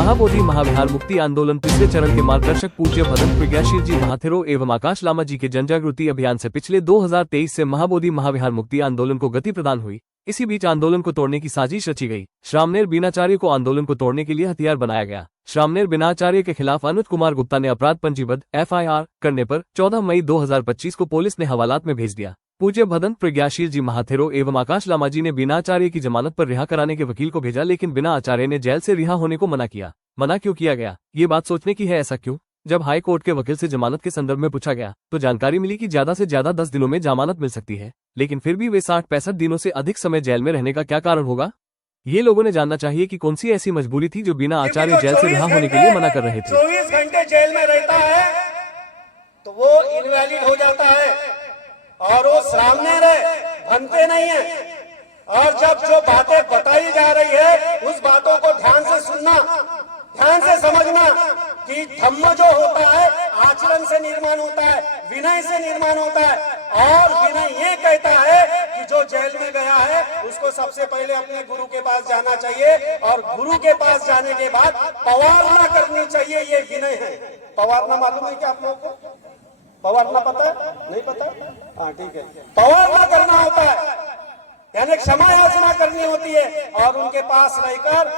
महाबोधि महाविहार मुक्ति आंदोलन तीसरे चरण के मार्गदर्शक पूज्य भदंत प्रज्ञाशील जी महाथेरो एवं आकाश लामा जी के जनजागृति अभियान से पिछले 2023 से महाबोधि महाविहार मुक्ति आंदोलन को गति प्रदान हुई। इसी बीच आंदोलन को तोड़ने की साजिश रची गई। श्रामनेर बीनाचार्य को आंदोलन को तोड़ने के लिए हथियार बनाया गया। श्रामनेर बीनाचार्य के खिलाफ अनुज कुमार गुप्ता ने अपराध पंजीबद्ध FIR करने पर 14 मई 2025 को पुलिस ने हवालात में भेज दिया। पूज्य भदंत प्रज्ञाशील जी महाथेरो एवं आकाश लामा जी ने बिना आचार्य की जमानत पर रिहा कराने के वकील को भेजा, लेकिन बिना आचार्य ने जेल से रिहा होने को मना किया। मना क्यों किया गया, ये बात सोचने की है। ऐसा क्यों? जब हाई कोर्ट के वकील से जमानत के संदर्भ में पूछा गया तो जानकारी मिली कि ज्यादा से ज्यादा 10 दिनों में जमानत मिल सकती है, लेकिन फिर भी वे 60-65 दिनों से अधिक समय जेल में रहने का क्या कारण होगा? ये लोगों ने जानना चाहिए कि कौन सी ऐसी मजबूरी थी जो बिना आचार्य जेल से रिहा होने के लिए मना कर रहे थे। 24 घंटे जेल में रहता है तो वो इनवैलिड हो जाता है और वो सामने बनते नहीं है। और जब जो बातें बताई जा रही है उस बातों को ध्यान से सुनना, ध्यान से समझना कि धम्म जो होता है आचरण से निर्माण होता है, विनय से निर्माण होता है। और विनय ये कहता है कि जो जेल में गया है उसको सबसे पहले अपने गुरु के पास जाना चाहिए और गुरु के पास जाने के बाद पवारना करनी चाहिए। ये विनय है। पवारना मालूम है क्या आप लोगों को? पवारना पता है? नहीं पता? हाँ ठीक है। पवारना करना होता है यानी क्षमा याचना करनी होती है और उनके पास रहकर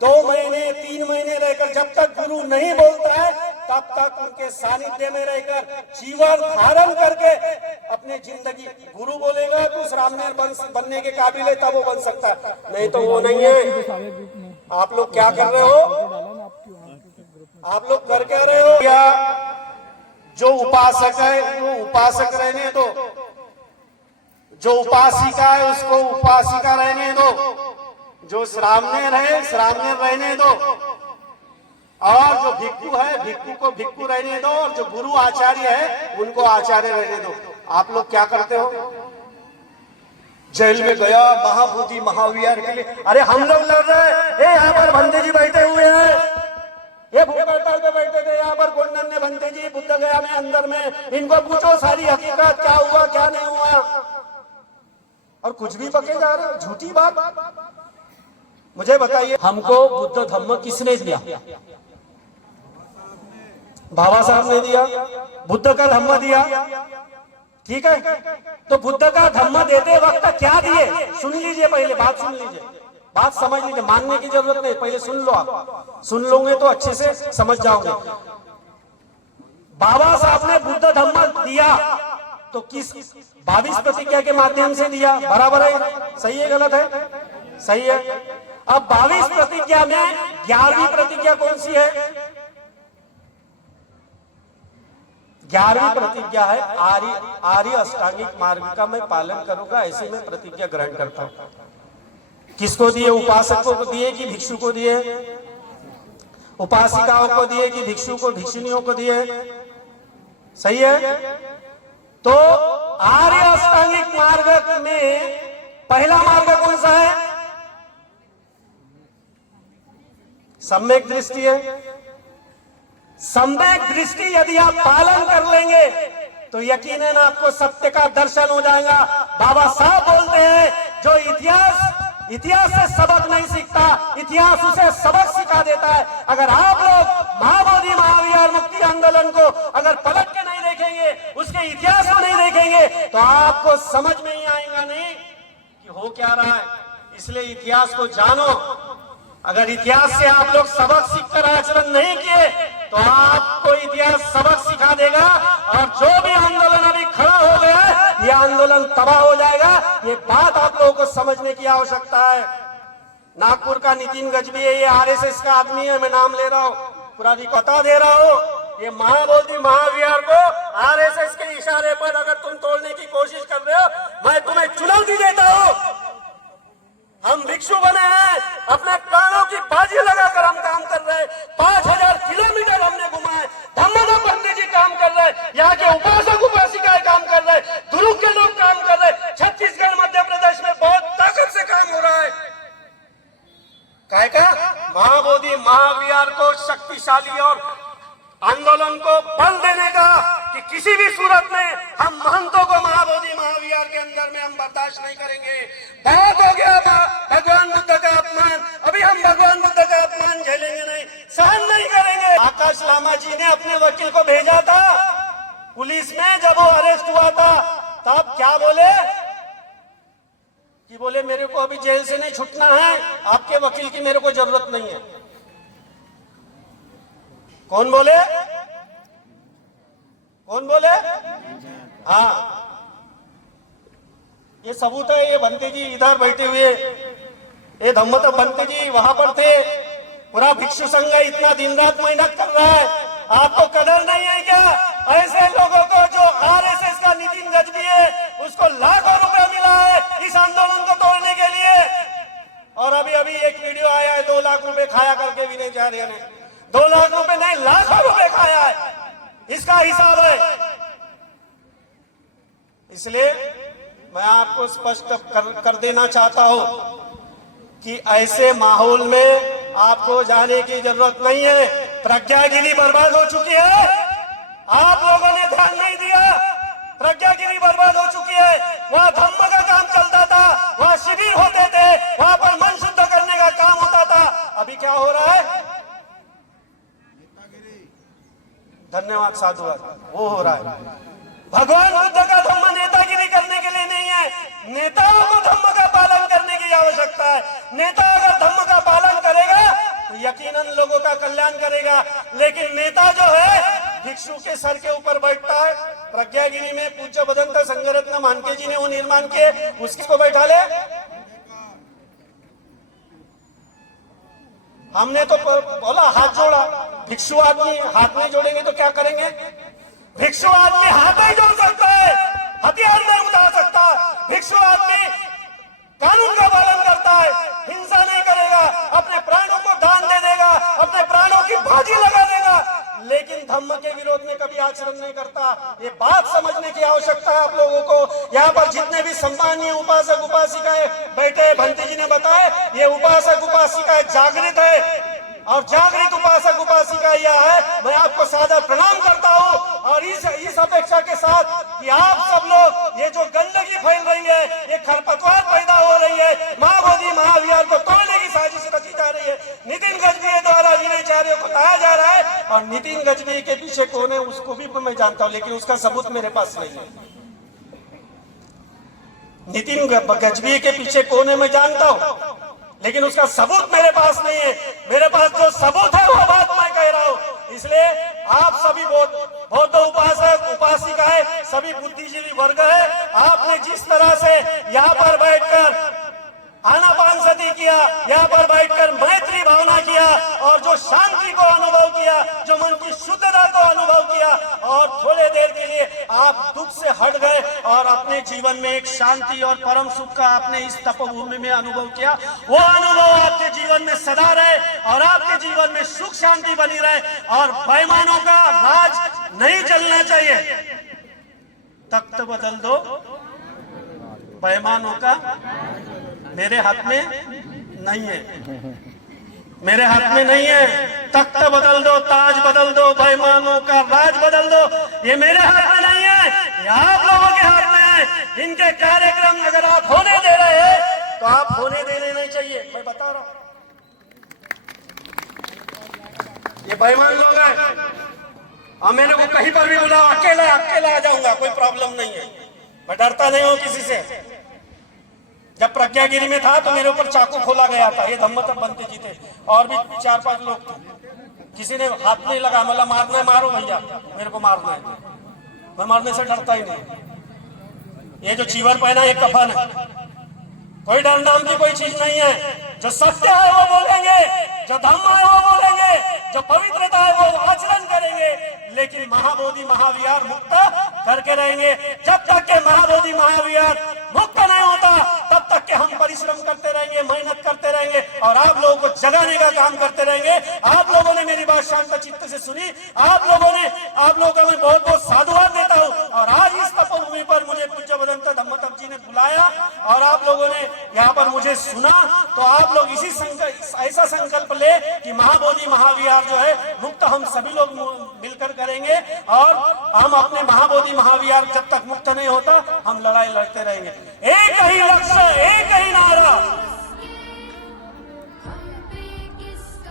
2 महीने 3 महीने रहकर जब तक गुरु नहीं बोलता है तब तक उनके सानिध्य में रहकर जीवन धारण करके अपनी जिंदगी, गुरु बोलेगा तो श्रामनेर बनने के काबिल है तब वो बन सकता है, नहीं तो वो नहीं है। आप लोग क्या कर रहे हो? आप लोग कर क्या रहे हो? या जो उपासक है वो उपासक रहने दो, जो उपासिका है उसको उपासिका रहने दो, जो श्रामनेर है श्रामनेर रहने दो, और जो भिक्खु है भिक्खु को भिक्खु रहने दो, और जो गुरु आचार्य है उनको आचार्य रहने दो। आप लोग क्या करते हो? जेल में गया महाबोधि महाविहार के लिए। अरे हम लोग लड़ रहे हैं, यहाँ पर भंते जी बैठे हुए हैं, ये भूख हड़ताल पे बैठे थे यहाँ पर गोंडन ने भंते जी बुद्ध गया में अंदर में, इनको पूछो सारी हकीकत क्या हुआ क्या नहीं हुआ, और कुछ भी पके जा रहे हो, झूठी बात। मुझे बताइए हमको बुद्ध धम्म किसने दिया? बाबा साहब ने दिया, बुद्ध का धम्म दिया, ठीक है। तो बुद्ध का धम्म देते वक्त क्या दिए? सुन लीजिए, पहले बात सुन लीजिए, बात समझ लीजिए, मानने की जरूरत नहीं, पहले सुन लो। आप सुन लोगे तो अच्छे से समझ जाओगे। बाबा साहब ने बुद्ध धम्म दिया तो किस 22 प्रतिज्ञा के माध्यम से दिया, बराबर है? सही है गलत है? सही है। अब 22 प्रतिज्ञा में 11वीं प्रतिज्ञा कौन सी है? 11वीं प्रतिज्ञा है आर्य अष्टांगिक मार्ग का मैं पालन करूंगा, ऐसे में प्रतिज्ञा ग्रहण करता हूं। किसको दिए? उपासकों को दिए कि भिक्षु को दिए? उपासिकाओं को दिए कि भिक्षु को भिक्षुनियों को दिए? सही है। तो आर्य अष्टांगिक मार्ग में पहला मार्ग कौन सा है? सम्यक दृष्टि है। सम्यक दृष्टि यदि आप पालन कर लेंगे तो यकीनन आपको सत्य का दर्शन हो जाएगा। बाबा साहब बोलते हैं जो इतिहास से सबक नहीं सीखता, इतिहास उसे सबक सिखा देता है। अगर आप लोग महाबोधि महाविहार मुक्ति आंदोलन को अगर पलट के नहीं देखेंगे, उसके इतिहास को नहीं देखेंगे, तो आपको समझ में ही आएगा नहीं कि हो क्या रहा है। इसलिए इतिहास को जानो। अगर इतिहास से आप लोग सबक सीखकर आचरण नहीं किए तो आपको इतिहास सबक सिखा देगा, और जो भी आंदोलन अभी खड़ा हो गया है ये आंदोलन तबाह हो जाएगा। ये बात आप लोगों को समझने की आवश्यकता है। नागपुर का नितिन गजबी है, ये RSS का आदमी है, मैं नाम ले रहा हूँ, पूरा बता दे रहा हूँ। ये महाबोधि महाविहार को RSS के इशारे पर अगर तुम तोड़ने की कोशिश कर रहे हो, मैं तुम्हें चुनौती देता हूँ। हम भिक्षु बने हैं, अपने प्राणों की बाजी लगाकर हम काम कर रहे हैं। 5000 किलोमीटर हमने घुमाए, धम्म पंडित जी काम कर रहे हैं, यहाँ के उपासक उपासिकाएं काम कर रहे हैं, गुरु के लोग काम कर रहे हैं। छत्तीसगढ़ मध्य प्रदेश में बहुत ताकत से काम हो रहा है। का महाबोधि महाविहार को शक्तिशाली और आंदोलन को बल देने का कि किसी भी सूरत में हम महंतों को महाबोधि महाविहार के अंदर में हम बर्दाश्त नहीं करेंगे। बहुत हो गया भगवान बुद्ध का अपमान, अभी हम भगवान बुद्ध का अपमान झेलेंगे नहीं। जी ने अपने वकील को भेजा था पुलिस में, जब वो अरेस्ट हुआ था तब क्या बोले कि बोले मेरे को अभी जेल से नहीं छूटना है, आपके वकील की मेरे को जरूरत नहीं है। कौन बोले? कौन बोले? हाँ, ये सबूत है। ये बनते जी इधर बैठे हुए, ये धम्मत बनते जी वहां पर थे। पूरा भिक्षु संघ इतना दिन रात मेहनत कर रहा है, आपको कदर नहीं है क्या? ऐसे लोगों को जो आरएसएस का नितिन गजबी है, उसको लाखों रुपए मिला है इस आंदोलन को तोड़ने के लिए। और अभी अभी एक वीडियो आया है, 2 लाख रुपए खाया करके विनय चार्य ने। 2 लाख रुपए नहीं, लाखों रुपए खाया है, इसका हिसाब है। इसलिए मैं आपको स्पष्ट कर देना चाहता हूं कि ऐसे माहौल में आपको जाने की जरूरत नहीं है। प्रज्ञागिरी बर्बाद हो चुकी है, आप लोगों ने ध्यान नहीं दिया। प्रज्ञागिरी बर्बाद हो चुकी है। वहां धम्म का काम चलता था, वहां शिविर होते थे, वहां पर मन शुद्ध करने का काम होता था। अभी क्या हो रहा है? धन्यवाद साधुवाद, वो हो रहा है। भगवान बुद्ध का धम्म नेतागिरी करने के लिए नहीं है, नेताओं को धम्म का पालन करने की आवश्यकता है। नेता अगर धम्म का पालन करेगा तो यकीनन लोगों का कल्याण करेगा। लेकिन नेता जो है भिक्षु के सर के ऊपर बैठता है। प्रज्ञागिरी में पूज्य भदंत संघरत्न मानके जी ने वो निर्माण किए, उसको बैठा ले। हमने तो बोला हाथ जोड़ा, भिक्षु आदमी हाथ नहीं जोड़ेंगे तो क्या करेंगे? भिक्षु आदमी हाथ नहीं जोड़ सकता है, हथियार नहीं उठा सकता। भिक्षु आदमी कानून का पालन करता है, हिंसा नहीं करेगा, अपने प्राणों को दान दे देगा, अपने प्राणों की बाजी लगा देगा, लेकिन धम्म के विरोध में कभी आचरण नहीं करता। ये बात समझने की आवश्यकता है आप लोगों को। यहाँ पर जितने भी सम्मानीय उपासक उपासिकाएं बैठे, भंती जी ने बताया, ये उपासक उपासिकाएं जागृत है और जागृत उपासक उपासिका यह है। मैं आपको सादर प्रणाम करता हूँ और इस अपेक्षा के साथ कि आप सब लोग, ये जो गंदगी फैल रही है, ये खरपतवार पैदा हो रही है, महाबोधि महाविहार को तोड़ने की साजिश रची जा रही है, नितिन गजबी द्वारा विनयचार्य को लाया जा रहा है। और नितिन गजबी के पीछे कौन है उसको भी मैं जानता हूँ, लेकिन उसका सबूत मेरे पास नहीं है। नितिन गजबी के पीछे कौन है मैं जानता हूँ, लेकिन उसका सबूत मेरे पास नहीं है। मेरे पास जो सबूत है वो बात मैं कह रहा हूं। इसलिए आप सभी बौद्ध उपासक उपासिकाएं, सभी बुद्धिजीवी वर्ग है, आपने जिस तरह से यहाँ पर बैठकर आनापानसती किया, यहाँ पर बैठकर मैत्री भावना किया और जो शांति को अनुभव किया, जो मन की शुद्धता को अनुभव किया, और थोड़े देर के लिए आप दुख से हट गए और अपने जीवन में एक शांति और परम सुख का आपने इस तपोभूमि में अनुभव किया। वो अनुभव आपके जीवन में सदा रहे और आपके जीवन में सुख शांति बनी रहे और बेईमानों का राज नहीं चलना चाहिए। तख्त बदल दो, बेईमानों का मेरे हाथ में नहीं है, मेरे हाथ में नहीं है। तख्त बदल दो, ताज बदल दो, बेईमानों का राज बदल दो, ये मेरे हाथ में नहीं है, ये आप लोगों के हाथ में है। इनके कार्यक्रम अगर आप होने दे रहे हैं तो आप होने दे लेना चाहिए। मैं बता रहा हूं, ये बेईमान लोग हैं और मैंने को कहीं पर भी बुलाओ, अकेला आ जाऊंगा, कोई प्रॉब्लम नहीं है। मैं डरता नहीं हूं किसी से। जब प्रज्ञागिरी में था तो मेरे ऊपर चाकू खोला गया था, ये धम्म तब बनते जी थे और भी 4-5 लोग थे। किसी ने हाथ नहीं लगा, मतलब मारना है मारो भैया, मेरे को मारना है, मैं मरने से डरता ही नहीं। ये जो चीवर पहना है कफन है, कोई डर नाम की कोई चीज नहीं है। जो सत्य है वो बोलेंगे, जो धम्म है वो बोलेंगे, जो पवित्रता है वो आचरण करेंगे, लेकिन महाबोधि महाविहार मुक्त करके रहेंगे। जब तक के महाबोधि महाविहार मुक्त नहीं होता तब तक के हम परिश्रम करते रहेंगे, मेहनत करते रहेंगे और आप लोगों को जगाने का काम करते रहेंगे। आप लोगों ने मेरी बात शांत चित्त से सुनी, आप लोगों को मैं बहुत बहुत साधुवाद देता हूँ। और आज इस तपोभूमि पर मुझे पूज्य भदंत धम्मतप जी ने बुलाया और आप लोगों ने यहाँ पर मुझे सुना, तो आप लोग ऐसा संकल्प ले कि महाबोधि महाविहार जो है मुक्त हम सभी लोग मिलकर करेंगे और हम अपने महाबोधि महाविहार जब तक मुक्त नहीं होता हम लड़ाई लड़ते रहेंगे। एक ही लक्ष्य, एक ही नारा,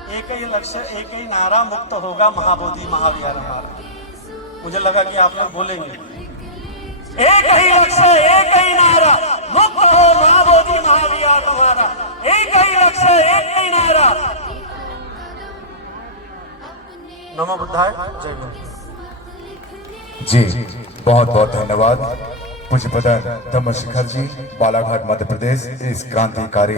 एक ही ही लक्ष्य, एक ही नारा, मुक्त होगा महाबोधि महाविहार हमारा। मुझे लगा कि आप लोग बोलेंगे एक ही लक्ष्य, एक ही नारा, मुक्त हो महाबोधि महाविहार हमारा। एक ही लक्ष्य, एक ही नारा। नमो बुद्धाय, जय गुरु। जी बहुत बहुत धन्यवाद पूज्य प्रधान धम्मशिखर जी, बालाघाट मध्य प्रदेश। इस क्रांतिकारी